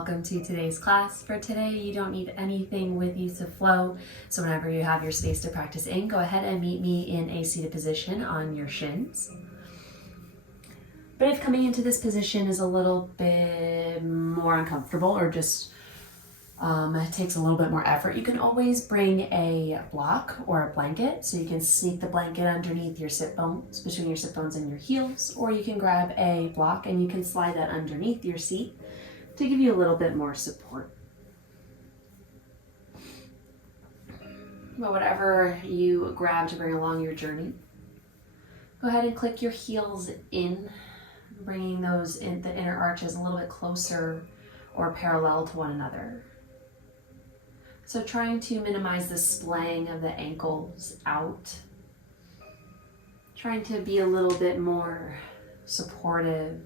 welcome to today's class. For today, you don't need anything with you to flow, so whenever you have your space to practice in, go ahead and meet me in a seated position on your shins. But if coming into this position is a little bit more uncomfortable or just it takes a little bit more effort, you can always bring a block or a blanket, so you can sneak the blanket underneath your sit bones, between your sit bones and your heels, or you can grab a block and you can slide that underneath your seat to give you a little bit more support. But whatever you grab to bring along your journey, go ahead and click your heels in, bringing those in the inner arches a little bit closer or parallel to one another. So trying to minimize the splaying of the ankles out. Trying to be a little bit more supportive,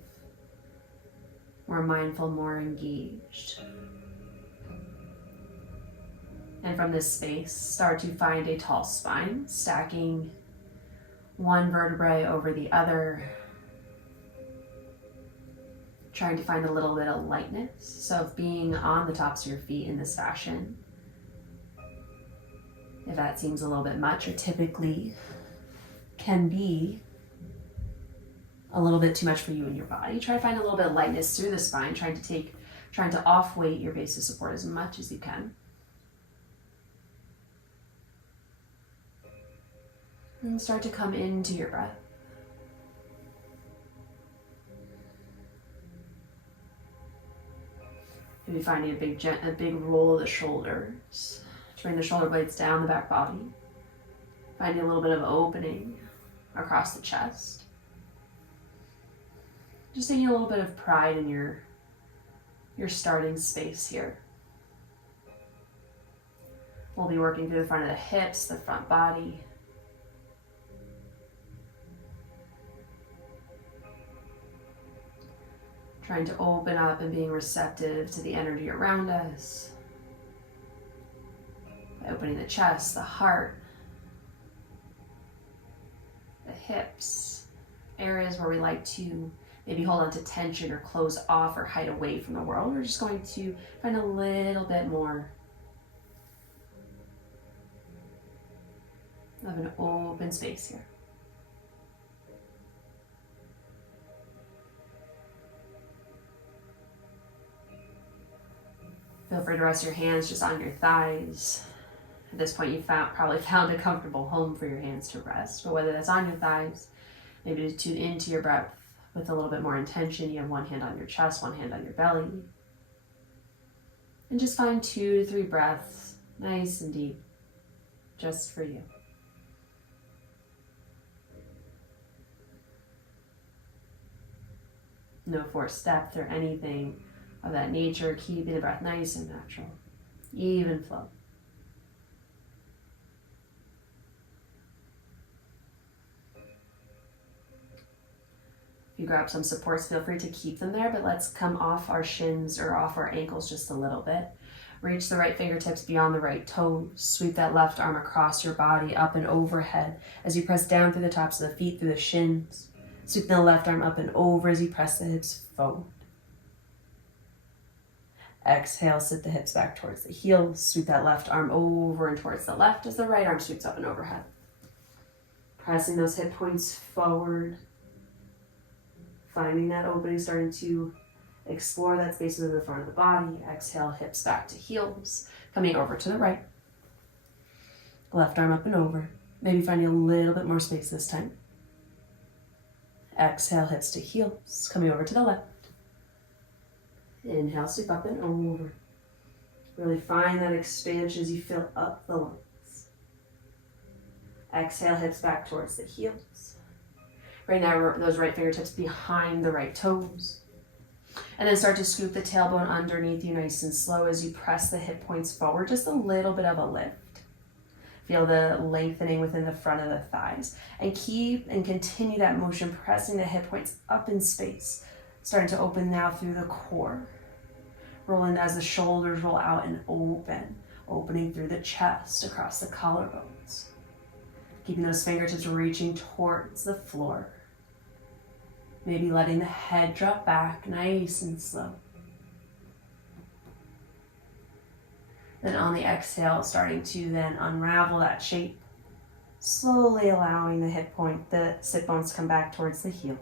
more mindful, more engaged. And from this space, start to find a tall spine, stacking one vertebrae over the other. Trying to find a little bit of lightness. So being on the tops of your feet in this fashion, if that seems a little bit much, or typically can be a little bit too much for you and your body, try to find a little bit of lightness through the spine, trying to off-weight your base of support as much as you can. And start to come into your breath. Maybe finding a big roll of the shoulders. Bring the shoulder blades down the back body. Finding a little bit of opening across the chest. Just taking a little bit of pride in your starting space here. We'll be working through the front of the hips, the front body. Trying to open up and being receptive to the energy around us. By opening the chest, the heart, the hips, areas where we like to maybe hold on to tension or close off or hide away from the world. We're just going to find a little bit more of an open space here. Feel free to rest your hands just on your thighs. At this point, you've probably found a comfortable home for your hands to rest, but whether that's on your thighs, maybe to tune into your breath with a little bit more intention. You have one hand on your chest, one hand on your belly. And just find 2 to 3 breaths, nice and deep, just for you. No forced depth or anything of that nature, keeping the breath nice and natural, even flow. If you grab some supports, feel free to keep them there, but let's come off our shins or off our ankles just a little bit. Reach the right fingertips beyond the right toes. Sweep that left arm across your body, up and overhead as you press down through the tops of the feet, through the shins. Sweep the left arm up and over as you press the hips forward. Exhale, sit the hips back towards the heels. Sweep that left arm over and towards the left as the right arm sweeps up and overhead. Pressing those hip points forward. Finding that opening, starting to explore that space within the front of the body. Exhale, hips back to heels. Coming over to the right. Left arm up and over. Maybe finding a little bit more space this time. Exhale, hips to heels. Coming over to the left. Inhale, sweep up and over. Really find that expansion as you fill up the lungs. Exhale, hips back towards the heels. Right now, those right fingertips behind the right toes. And then start to scoop the tailbone underneath you nice and slow as you press the hip points forward, just a little bit of a lift. Feel the lengthening within the front of the thighs. And keep and continue that motion, pressing the hip points up in space. Starting to open now through the core. Rolling as the shoulders roll out and open. Opening through the chest, across the collarbones. Keeping those fingertips reaching towards the floor. Maybe letting the head drop back nice and slow. Then on the exhale, starting to then unravel that shape, slowly allowing the sit bones to come back towards the heels.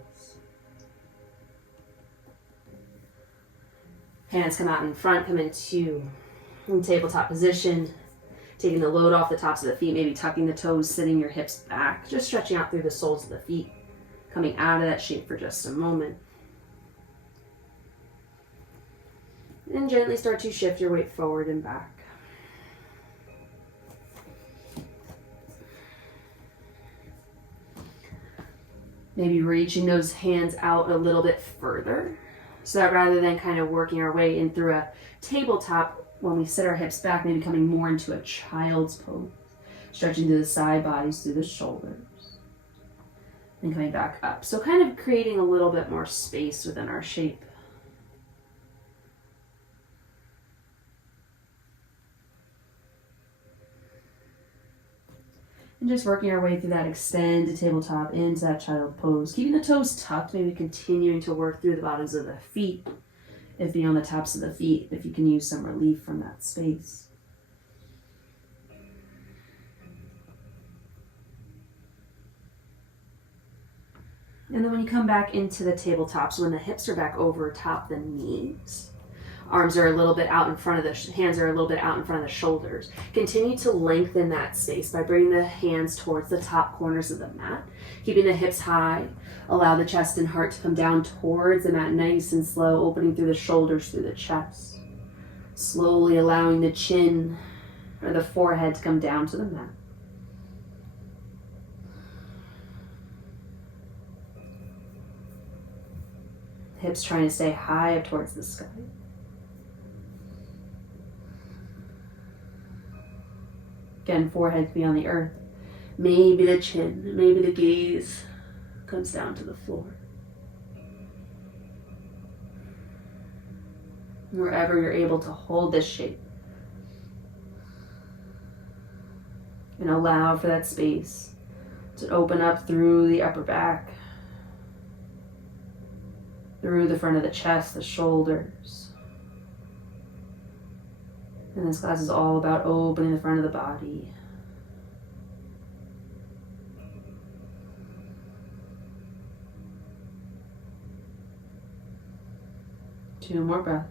Hands come out in front, come into tabletop position, taking the load off the tops of the feet, maybe tucking the toes, sitting your hips back, just stretching out through the soles of the feet, coming out of that shape for just a moment. And gently start to shift your weight forward and back. Maybe reaching those hands out a little bit further, so that rather than kind of working our way in through a tabletop, when we sit our hips back, maybe coming more into a child's pose, stretching through the side bodies, through the shoulders, and coming back up. So kind of creating a little bit more space within our shape. And just working our way through that extended tabletop into that child pose. Keeping the toes tucked, maybe continuing to work through the bottoms of the feet. If beyond the tops of the feet, if you can use some relief from that space. And then when you come back into the tabletop, so when the hips are back over top the knees, arms are a little bit out in front of the hands are a little bit out in front of the shoulders. Continue to lengthen that space by bringing the hands towards the top corners of the mat, keeping the hips high. Allow the chest and heart to come down towards the mat, nice and slow, opening through the shoulders, through the chest. Slowly allowing the chin or the forehead to come down to the mat. Hips trying to stay high up towards the sky. Again, forehead to be on the earth. Maybe the chin, maybe the gaze comes down to the floor. Wherever you're able to hold this shape. And allow for that space to open up through the upper back, through the front of the chest, the shoulders. And this class is all about opening the front of the body. Two more breaths.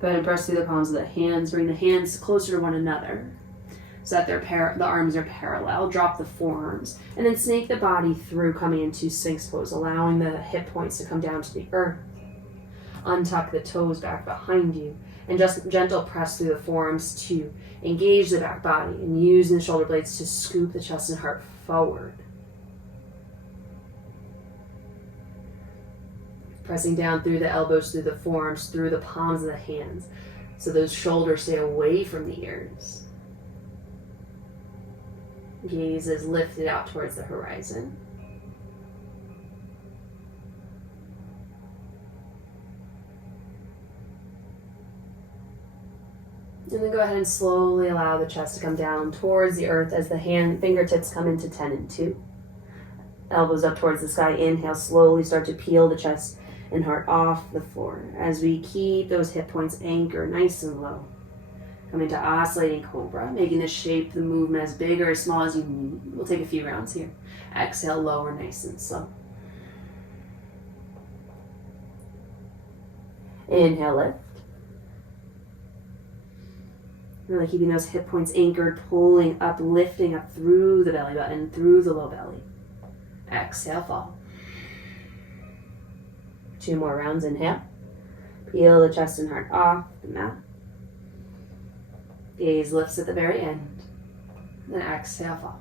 Go ahead and press through the palms of the hands. Bring the hands closer to one another so that the arms are parallel. Drop the forearms. And then snake the body through, coming into Sphinx pose, allowing the hip points to come down to the earth. Untuck the toes back behind you. And just gentle press through the forearms to engage the back body. And using the shoulder blades to scoop the chest and heart forward. Pressing down through the elbows, through the forearms, through the palms of the hands. So those shoulders stay away from the ears. Gaze is lifted out towards the horizon. And then go ahead and slowly allow the chest to come down towards the earth as the fingertips come into 10 and 2. Elbows up towards the sky. Inhale, slowly start to peel the chest and heart off the floor as we keep those hip points anchored nice and low. Come into Oscillating Cobra, making the shape, the movement as big or as small as you need. We'll take a few rounds here. Exhale, lower nice and slow. Inhale, lift. Really keeping those hip points anchored, pulling up, lifting up through the belly button, through the low belly. Exhale, fall. 2 more rounds. Inhale. Peel the chest and heart off the mat. Gaze lifts at the very end. Then exhale, fall.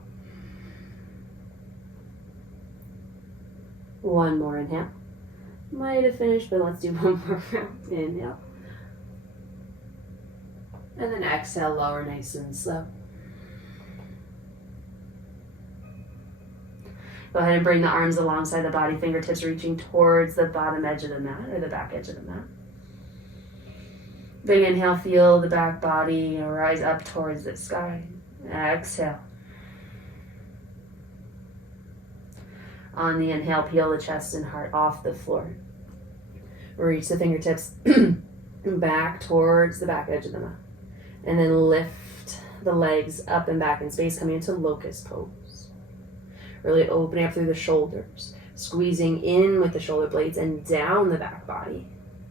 1 more inhale. Might have finished, but let's do 1 more round. Inhale. And then exhale, lower nice and slow. Go ahead and bring the arms alongside the body, fingertips reaching towards the bottom edge of the mat or the back edge of the mat. Big inhale, feel the back body rise up towards the sky. Exhale. On the inhale, peel the chest and heart off the floor. Reach the fingertips back towards the back edge of the mat. And then lift the legs up and back in space, coming into locust pose. Really opening up through the shoulders, squeezing in with the shoulder blades and down the back body,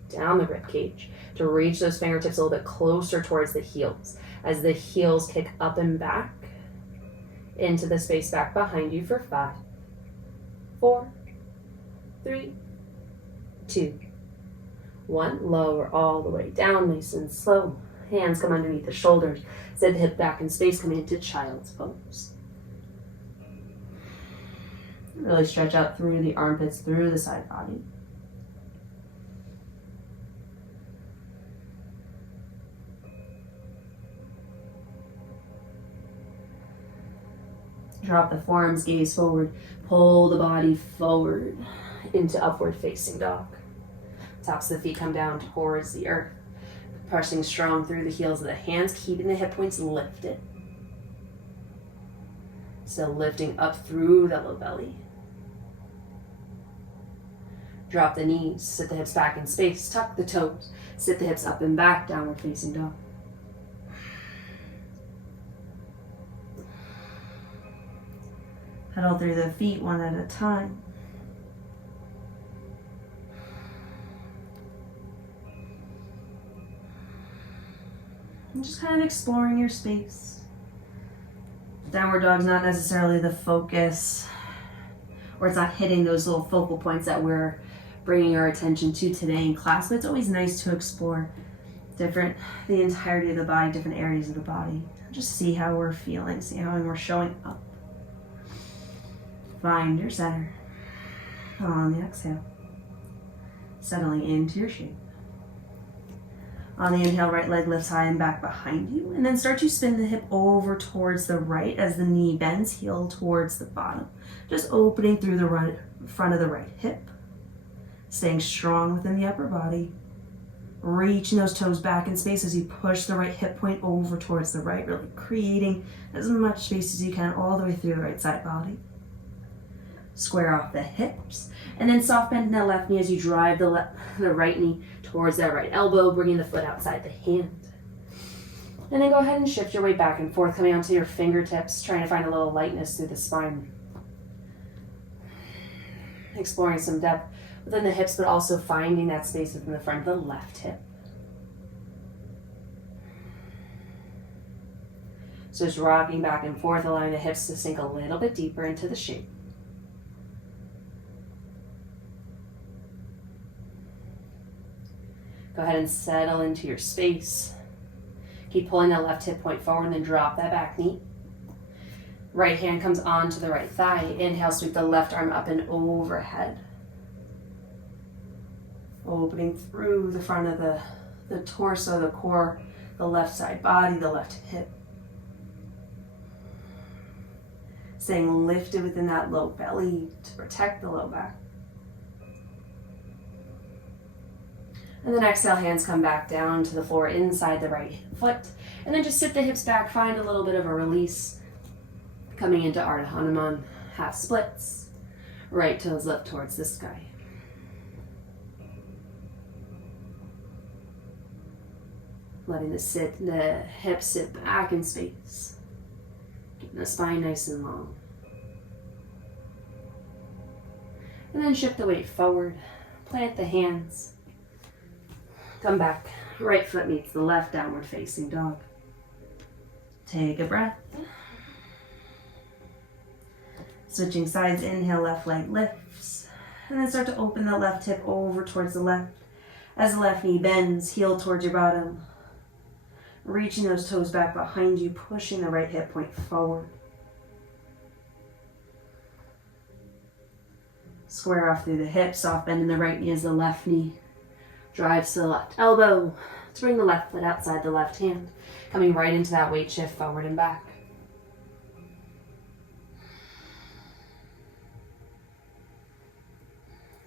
down the rib cage, to reach those fingertips a little bit closer towards the heels as the heels kick up and back into the space back behind you for 5, 4, 3, 2, 1. Lower all the way down, nice and slow. Hands come underneath the shoulders. Sit the hip back in space, coming into child's pose. Really stretch out through the armpits, through the side body. Drop the forearms, gaze forward. Pull the body forward into upward facing dog. Tops of the feet come down towards the earth. Pressing strong through the heels of the hands, keeping the hip points lifted. Still lifting up through the low belly. Drop the knees, sit the hips back in space, tuck the toes, sit the hips up and back, downward facing dog. Pedal through the feet one at a time. And just kind of exploring your space. Downward dog's not necessarily the focus, or it's not hitting those little focal points that we're bringing our attention to today in class, but it's always nice to explore the entirety of the body, different areas of the body. Just see how we're feeling, see how we're showing up. Find your center on the exhale, settling into your shape. On the inhale, right leg lifts high and back behind you, and then start to spin the hip over towards the right as the knee bends, heel towards the bottom. Just opening through the front of the right hip, staying strong within the upper body, reaching those toes back in space as you push the right hip point over towards the right, really creating as much space as you can all the way through the right side body. Square off the hips, and then soft bend in the left knee as you drive the right knee towards that right elbow, bringing the foot outside the hand. And then go ahead and shift your weight back and forth, coming onto your fingertips, trying to find a little lightness through the spine. Exploring some depth within the hips, but also finding that space within the front of the left hip. So just rocking back and forth, allowing the hips to sink a little bit deeper into the shape. Go ahead and settle into your space. Keep pulling that left hip point forward and then drop that back knee. Right hand comes onto the right thigh. Inhale, sweep the left arm up and overhead. Opening through the front of the torso, the core, the left side body, the left hip. Staying lifted within that low belly to protect the low back. And then exhale, hands come back down to the floor inside the right foot. And then just sit the hips back, find a little bit of a release. Coming into Ardha Hanuman, half splits. Right toes up towards the sky. Letting the hips sit back in space. Keeping the spine nice and long. And then shift the weight forward. Plant the hands. Come back, right foot meets the left, downward facing dog. Take a breath. Switching sides, inhale, left leg lifts. And then start to open the left hip over towards the left. As the left knee bends, heel towards your bottom. Reaching those toes back behind you, pushing the right hip point forward. Square off through the hips, soft bend in the right knee as the left knee drives to the left elbow to bring the left foot outside the left hand, coming right into that weight shift forward and back.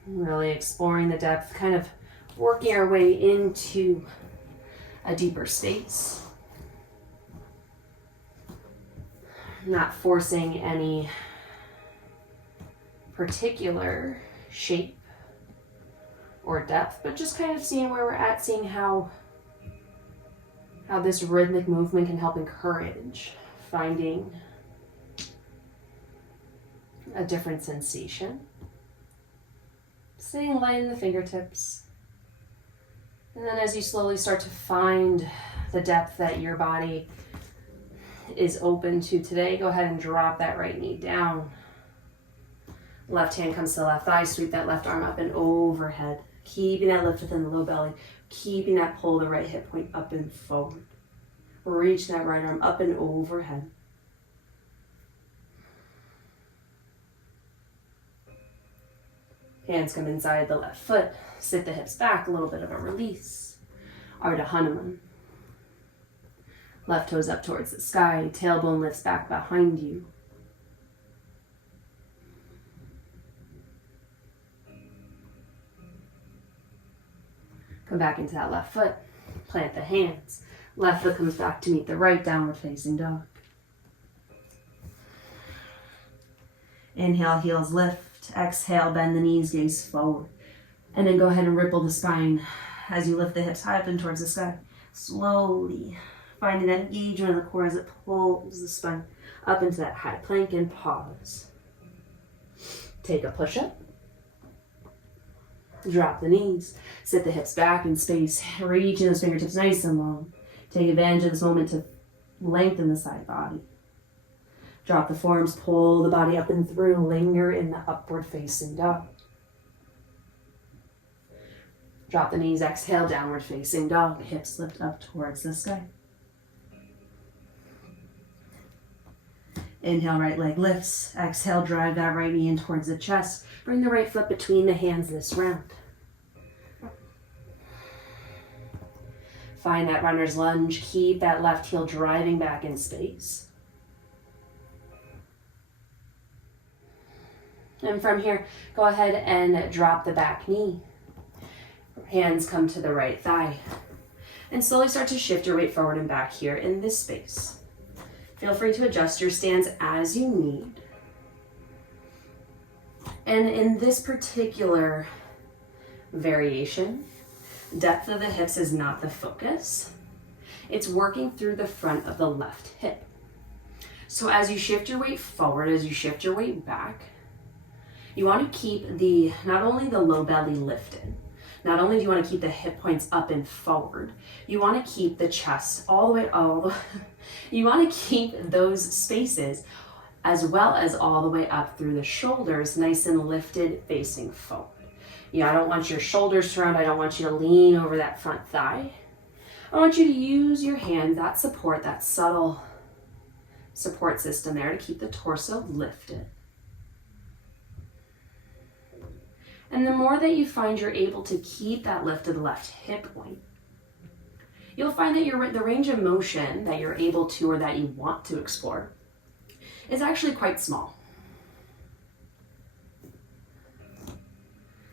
Really exploring the depth, kind of working our way into a deeper space. Not forcing any particular shape or depth, but just kind of seeing where we're at, seeing how this rhythmic movement can help encourage finding a different sensation. Staying light in the fingertips. And then as you slowly start to find the depth that your body is open to today, go ahead and drop that right knee down. Left hand comes to the left thigh, sweep that left arm up and overhead. Keeping that lift within the low belly, keeping that pull the right hip point up and forward. Reach that right arm up and overhead. Hands come inside the left foot, sit the hips back, a little bit of a release. Ardha Hanuman. Left toes up towards the sky, tailbone lifts back behind you. Come back into that left foot, plant the hands. Left foot comes back to meet the right, downward facing dog. Inhale, heels lift. Exhale, bend the knees, gaze forward. And then go ahead and ripple the spine as you lift the hips high up and towards the sky. Slowly finding that engagement in the core as it pulls the spine up into that high plank and pause. Take a push-up. Drop the knees. Sit the hips back in space. Reaching those fingertips nice and long. Take advantage of this moment to lengthen the side body. Drop the forearms, pull the body up and through. Linger in the upward facing dog. Drop the knees, exhale, downward facing dog. Hips lift up towards the sky. Inhale, right leg lifts. Exhale, drive that right knee in towards the chest. Bring the right foot between the hands this round. Find that runner's lunge. Keep that left heel driving back in space. And from here, go ahead and drop the back knee. Hands come to the right thigh. And slowly start to shift your weight forward and back here in this space. Feel free to adjust your stance as you need. And in this particular variation, depth of the hips is not the focus. It's working through the front of the left hip. So as you shift your weight forward, as you shift your weight back, you want to keep not only the low belly lifted, not only do you want to keep the hip points up and forward, you want to keep the chest all the way, you want to keep those spaces as well as all the way up through the shoulders, nice and lifted, facing forward. I don't want your shoulders to round. I don't want you to lean over that front thigh. I want you to use your hand, that support, that subtle support system there to keep the torso lifted. And the more that you find you're able to keep that lifted left hip point, you'll find that the range of motion that you're able to or that you want to explore is actually quite small.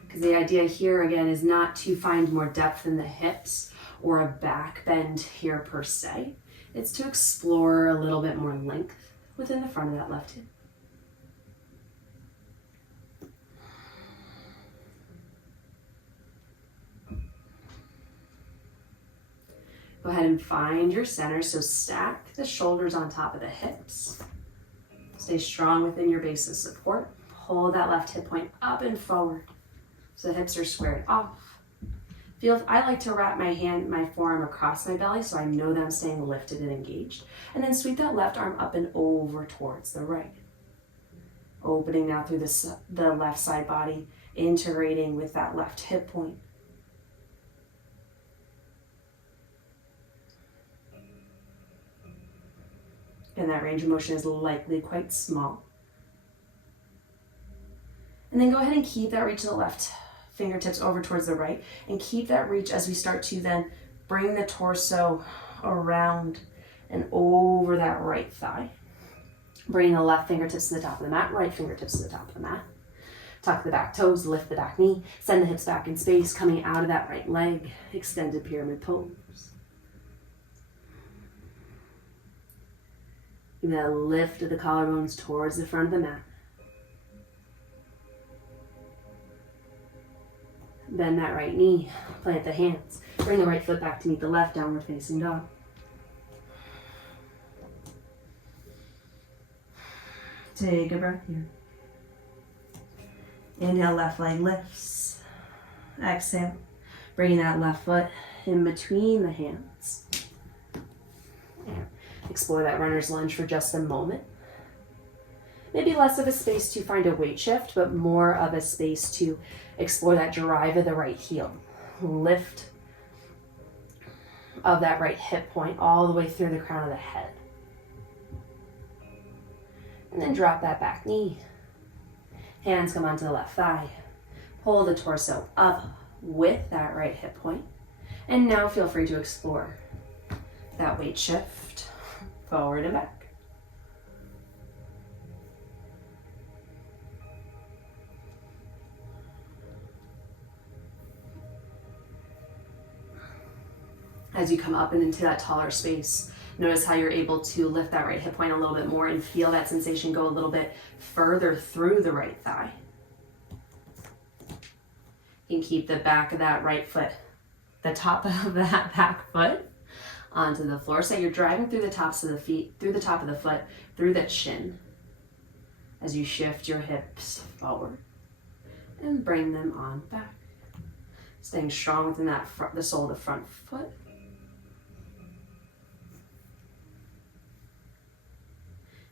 Because the idea here, again, is not to find more depth in the hips or a back bend here per se. It's to explore a little bit more length within the front of that left hip. Go ahead and find your center. So stack the shoulders on top of the hips. Stay strong within your base of support. Pull that left hip point up and forward so the hips are squared off. I like to wrap my forearm across my belly so I know that I'm staying lifted and engaged. And then sweep that left arm up and over towards the right. Opening now through the left side body, integrating with that left hip point. And that range of motion is likely quite small. And then go ahead and keep that reach to the left, fingertips over towards the right, and keep that reach as we start to then bring the torso around and over that right thigh. Bring the left fingertips to the top of the mat, right fingertips to the top of the mat. Tuck the back toes, lift the back knee, send the hips back in space, coming out of that right leg, extended pyramid pose. Give that lift of the collarbones towards the front of the mat. Bend that right knee, plant the hands. Bring the right foot back to meet the left, downward facing dog. Take a breath here. Inhale, left leg lifts. Exhale, bringing that left foot in between the hands. Explore that runner's lunge for just a moment. Maybe less of a space to find a weight shift, but more of a space to explore that drive of the right heel. Lift of that right hip point all the way through the crown of the head. And then drop that back knee. Hands come onto the left thigh. Pull the torso up with that right hip point. And now feel free to explore that weight shift forward and back. As you come up and into that taller space, notice how you're able to lift that right hip point a little bit more and feel that sensation go a little bit further through the right thigh. You can keep the back of that right foot, the top of that back foot onto the floor. So you're driving through the tops of the feet, through the top of the foot, through the chin as you shift your hips forward and bring them on back. Staying strong within that the sole of the front foot.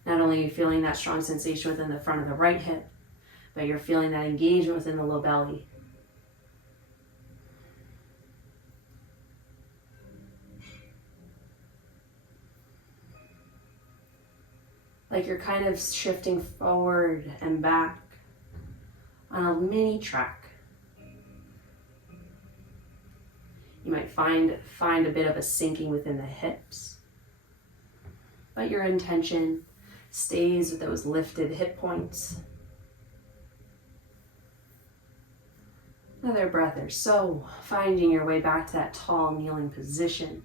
Not only are you feeling that strong sensation within the front of the right hip, but you're feeling that engagement within the low belly. Like you're kind of shifting forward and back on a mini track. You might find a bit of a sinking within the hips, but your intention stays with those lifted hip points. Another breath or so, finding your way back to that tall kneeling position.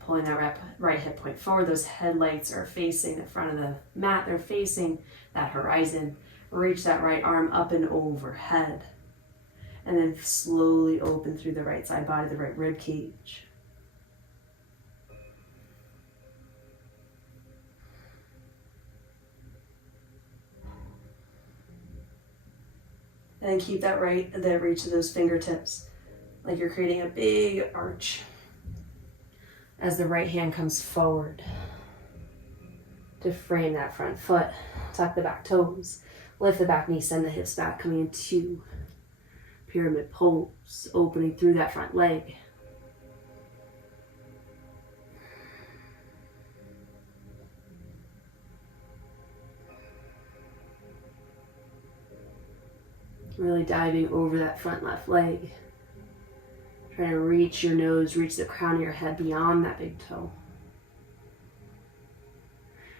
Pulling that right hip point forward. Those headlights are facing the front of the mat. They're facing that horizon. Reach that right arm up and overhead. And then slowly open through the right side body, the right rib cage. And keep that reach of those fingertips, like you're creating a big arch as the right hand comes forward to frame that front foot. Tuck the back toes, lift the back knee, send the hips back, coming into pyramid pose, opening through that front leg. Really diving over that front left leg. Trying to reach your nose, reach the crown of your head beyond that big toe.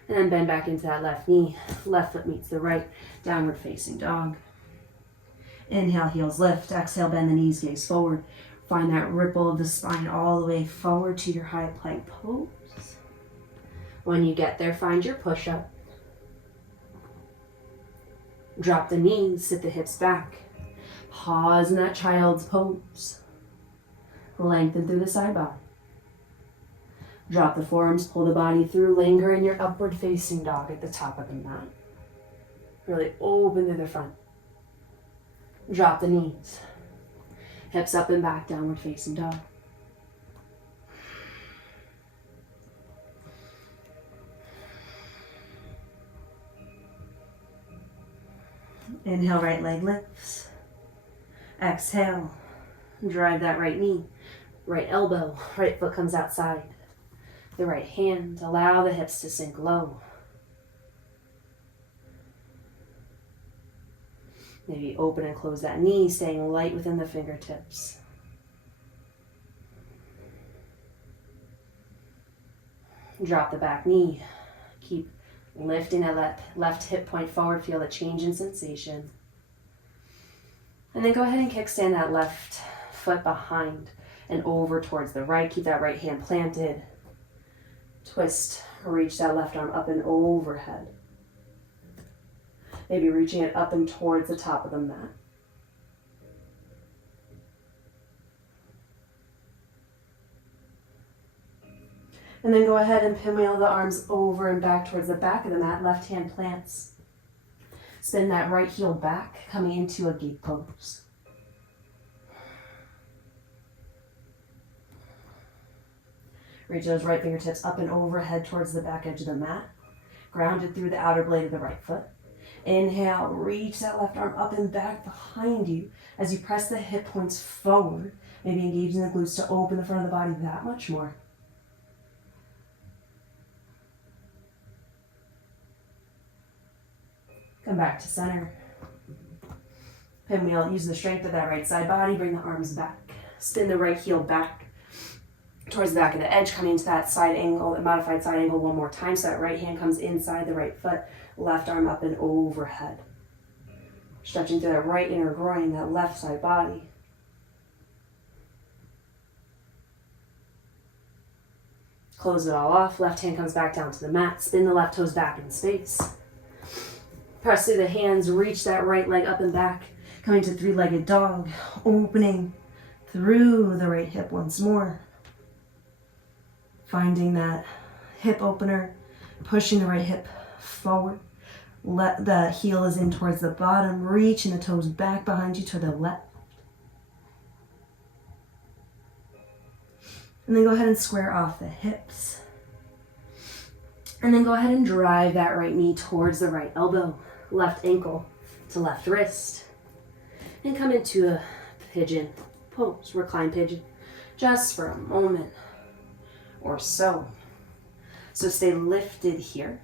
And then bend back into that left knee. Left foot meets the right, downward facing dog. Inhale, heels lift. Exhale, bend the knees, gaze forward. Find that ripple of the spine all the way forward to your high plank pose. When you get there, find your push-up. Drop the knees, sit the hips back. Pause in that child's pose. Lengthen through the side body. Drop the forearms, pull the body through, linger in your upward facing dog at the top of the mat. Really open to the front. Drop the knees. Hips up and back, downward facing dog. Inhale, right leg lifts. Exhale, drive that right knee, right elbow, right foot comes outside. The right hand, allow the hips to sink low. Maybe open and close that knee, staying light within the fingertips. Drop the back knee. Keep lifting that left hip point forward. Feel the change in sensation. And then go ahead and kickstand that left foot behind and over towards the right. Keep that right hand planted. Twist, reach that left arm up and overhead. Maybe reaching it up and towards the top of the mat. And then go ahead and pinwheel the arms over and back towards the back of the mat. Left hand plants. Spin that right heel back, coming into a gate pose. Reach those right fingertips up and overhead towards the back edge of the mat. Grounded through the outer blade of the right foot. Inhale, reach that left arm up and back behind you as you press the hip points forward, maybe engaging the glutes to open the front of the body that much more. Come back to center. Pinwheel, use the strength of that right side body, bring the arms back. Spin the right heel back towards the back of the edge, coming into that side angle, a modified side angle one more time. So that right hand comes inside the right foot, left arm up and overhead. Stretching through that right inner groin, that left side body. Close it all off. Left hand comes back down to the mat. Spin the left toes back in space. Press through the hands, reach that right leg up and back, coming to three-legged dog, opening through the right hip once more. Finding that hip opener, pushing the right hip forward. Let the heel is in towards the bottom, reaching the toes back behind you to the left. And then go ahead and square off the hips. And then go ahead and drive that right knee towards the right elbow, left ankle to left wrist. And come into a pigeon pose, recline pigeon, just for a moment or so. So stay lifted here.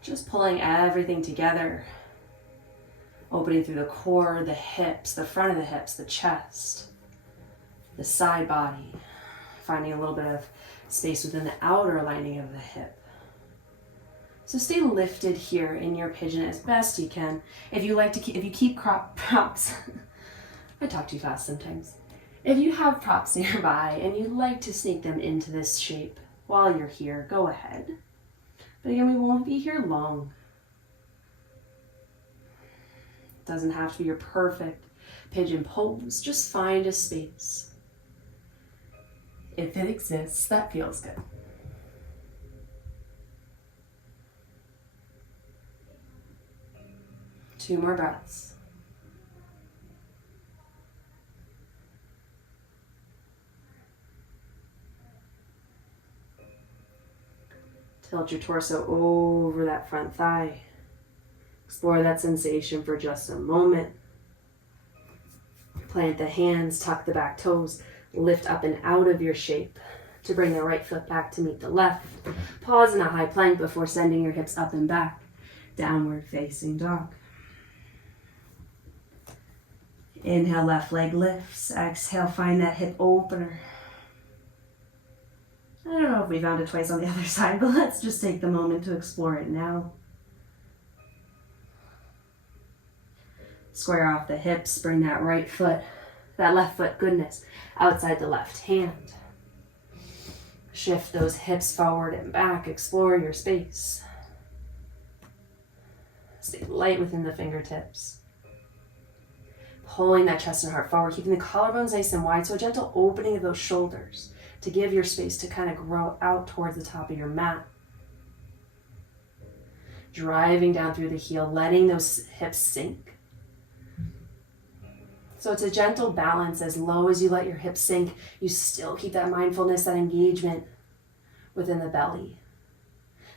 Just pulling everything together. Opening through the core, the hips, the front of the hips, the chest, the side body. Finding a little bit of space within the outer lining of the hip. So stay lifted here in your pigeon as best you can. If you keep props, I talk too fast sometimes. If you have props nearby and you'd like to sneak them into this shape while you're here, go ahead. But again, we won't be here long. It doesn't have to be your perfect pigeon pose. Just find a space. If it exists, that feels good. Two more breaths. Tilt your torso over that front thigh. Explore that sensation for just a moment. Plant the hands, tuck the back toes, lift up and out of your shape to bring the right foot back to meet the left. Pause in a high plank before sending your hips up and back. Downward facing dog. Inhale, left leg lifts. Exhale, find that hip opener. I don't know if we found it twice on the other side, but let's just take the moment to explore it now. Square off the hips, bring that right foot, that left foot, goodness, outside the left hand. Shift those hips forward and back, explore your space. Stay light within the fingertips. Pulling that chest and heart forward, keeping the collarbones nice and wide, so a gentle opening of those shoulders to give your space to kind of grow out towards the top of your mat. Driving down through the heel, letting those hips sink. So it's a gentle balance. As low as you let your hips sink, you still keep that mindfulness, that engagement within the belly.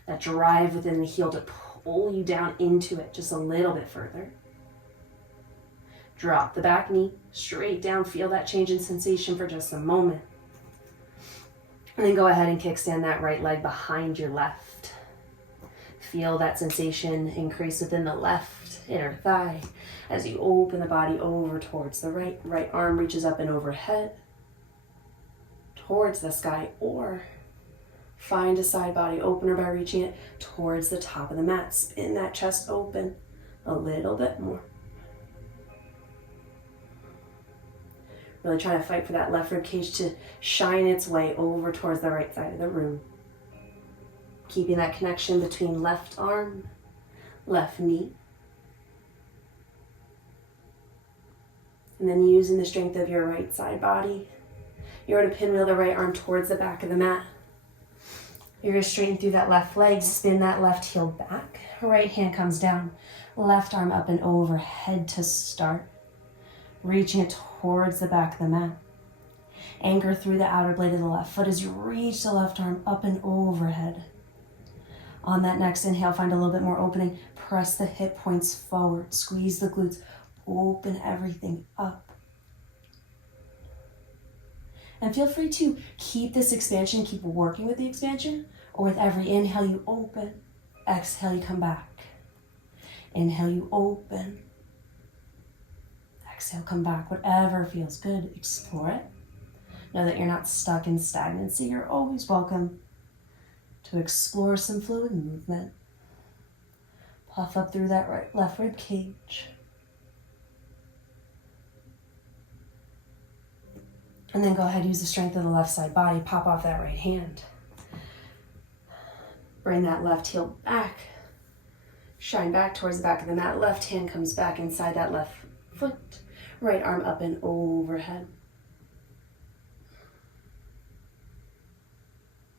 That drive within the heel to pull you down into it just a little bit further. Drop the back knee straight down. Feel that change in sensation for just a moment. And then go ahead and kickstand that right leg behind your left. Feel that sensation increase within the left inner thigh as you open the body over towards the right. Right arm reaches up and overhead towards the sky, or find a side body opener by reaching it towards the top of the mat. Spin that chest open a little bit more. Really try to fight for that left rib cage to shine its way over towards the right side of the room. Keeping that connection between left arm, left knee. And then using the strength of your right side body You're going to pinwheel the right arm towards the back of the mat. You're going to straighten through that left leg, spin that left heel back. Right hand comes down. Left arm up and overhead to start. Reaching it towards the back of the mat. Anchor through the outer blade of the left foot as you reach the left arm up and overhead. On that next inhale, find a little bit more opening. Press the hip points forward. Squeeze the glutes. Open everything up. And feel free to keep this expansion, keep working with the expansion, or with every inhale you open, exhale you come back. Inhale you open, exhale come back. Whatever feels good, explore it. Know that you're not stuck in stagnancy. You're always welcome to explore some fluid movement. Puff up through that left rib cage. And then go ahead, use the strength of the left side body, pop off that right hand. Bring that left heel back. Shine back towards the back of the mat. Left hand comes back inside that left foot. Right arm up and overhead.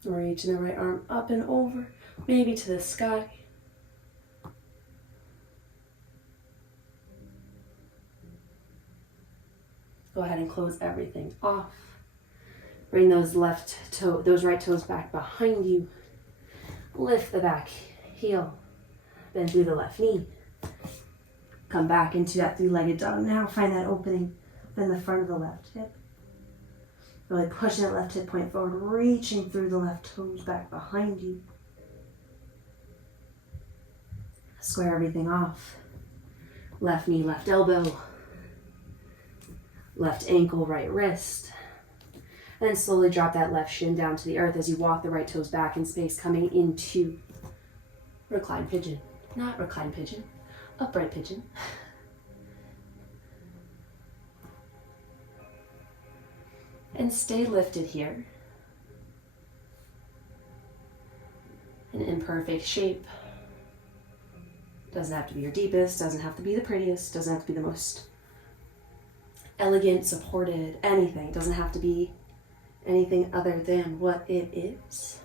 Reaching the right arm up and over, maybe to the sky. Go ahead and close everything off. Bring those right toes back behind you. Lift the back heel. Bend through the left knee. Come back into that three-legged dog. Now find that opening in the front of the left hip. Really pushing that left hip point forward, reaching through the left toes back behind you. Square everything off. Left knee, left elbow. Left ankle, right wrist. And then slowly drop that left shin down to the earth as you walk the right toes back in space, coming into recline pigeon. Not recline pigeon, upright pigeon. And stay lifted here. An imperfect shape. Doesn't have to be your deepest, doesn't have to be the prettiest, doesn't have to be the most elegant, supported, anything. It doesn't have to be anything other than what it is.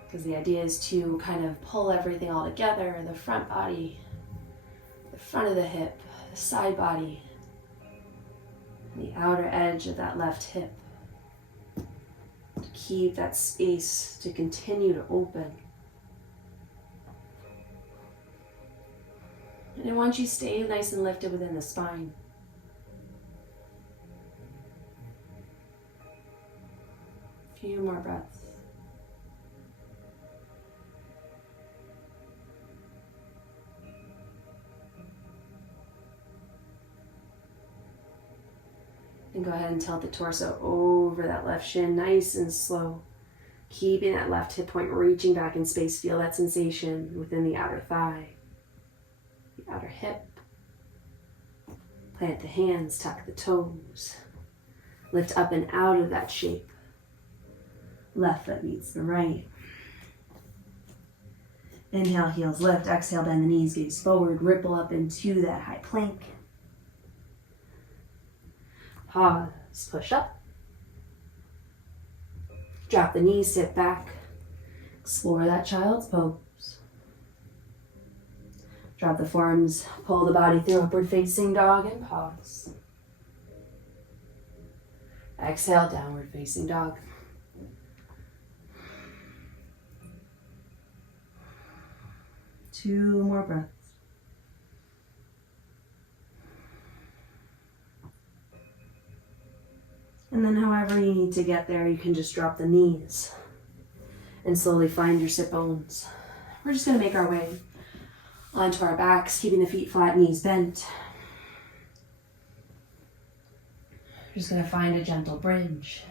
Because the idea is to kind of pull everything all together, the front body, the front of the hip, the side body, the outer edge of that left hip. To keep that space to continue to open. And I want you to stay nice and lifted within the spine. A few more breaths. And go ahead and tilt the torso over that left shin, nice and slow. Keeping that left hip point reaching back in space. Feel that sensation within the outer thigh. The outer hip. Plant the hands, tuck the toes. Lift up and out of that shape. Left foot meets the right. Inhale, heels lift. Exhale, bend the knees, gaze forward. Ripple up into that high plank. Pause, push up. Drop the knees, sit back. Explore that child's pose. Drop the forearms, pull the body through upward facing dog and pause. Exhale, downward facing dog. Two more breaths. And then however you need to get there, you can just drop the knees and slowly find your sit bones. We're just going to make our way onto our backs, keeping the feet flat, knees bent. We're just going to find a gentle bridge.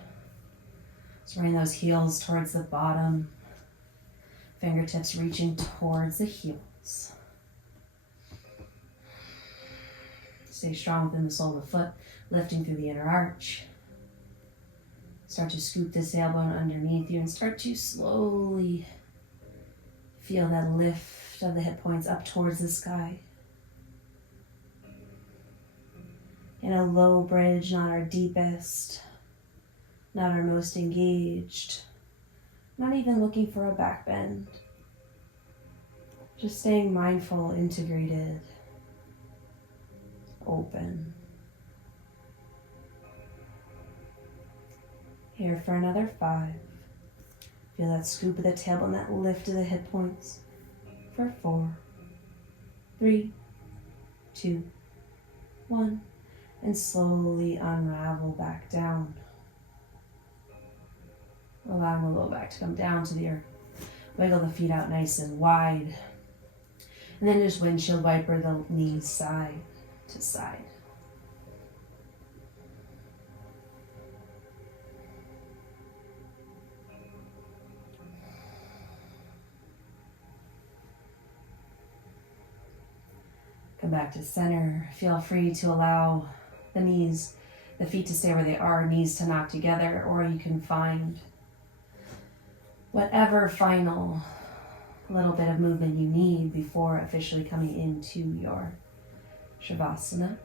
So bring those heels towards the bottom, fingertips reaching towards the heels. Stay strong within the sole of the foot, lifting through the inner arch. Start to scoop the tailbone underneath you and start to slowly feel that lift of the hip points up towards the sky. in a low bridge, not our deepest, not our most engaged, not even looking for a back bend. Just staying mindful, integrated, open. Here for another 5. Feel that scoop of the tailbone, that lift of the hip points. For 4, 3, 2, 1. And slowly unravel back down. Allowing the low back to come down to the earth. Wiggle the feet out nice and wide. And then just windshield wiper the knees side to side. Come back to center. Feel free to allow the feet to stay where they are, knees to knock together, or you can find whatever final little bit of movement you need before officially coming into your Shavasana.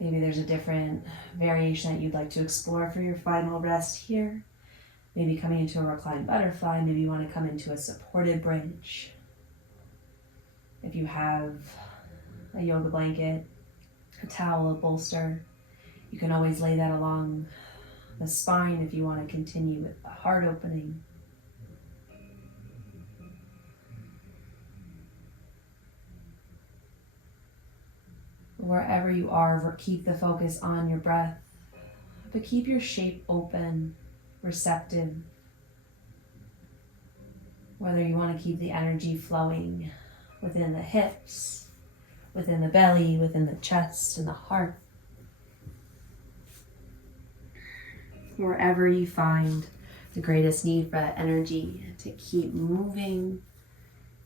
Maybe there's a different variation that you'd like to explore for your final rest here. Maybe coming into a reclined butterfly. Maybe you want to come into a supported bridge. If you have a yoga blanket, a towel, a bolster, you can always lay that along the spine if you want to continue with the heart opening. Wherever you are, keep the focus on your breath, but keep your shape open, receptive. Whether you want to keep the energy flowing within the hips, within the belly, within the chest and the heart. Wherever you find the greatest need for that energy to keep moving,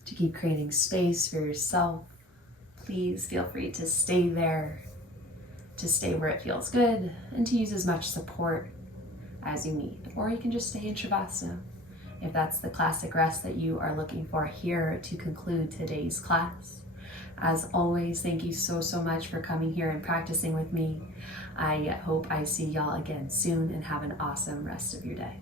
to keep creating space for yourself, please feel free to stay there, to stay where it feels good, and to use as much support as you need. Or you can just stay in Shavasana if that's the classic rest that you are looking for here to conclude today's class. As always, thank you so much for coming here and practicing with me. I hope I see y'all again soon, and have an awesome rest of your day.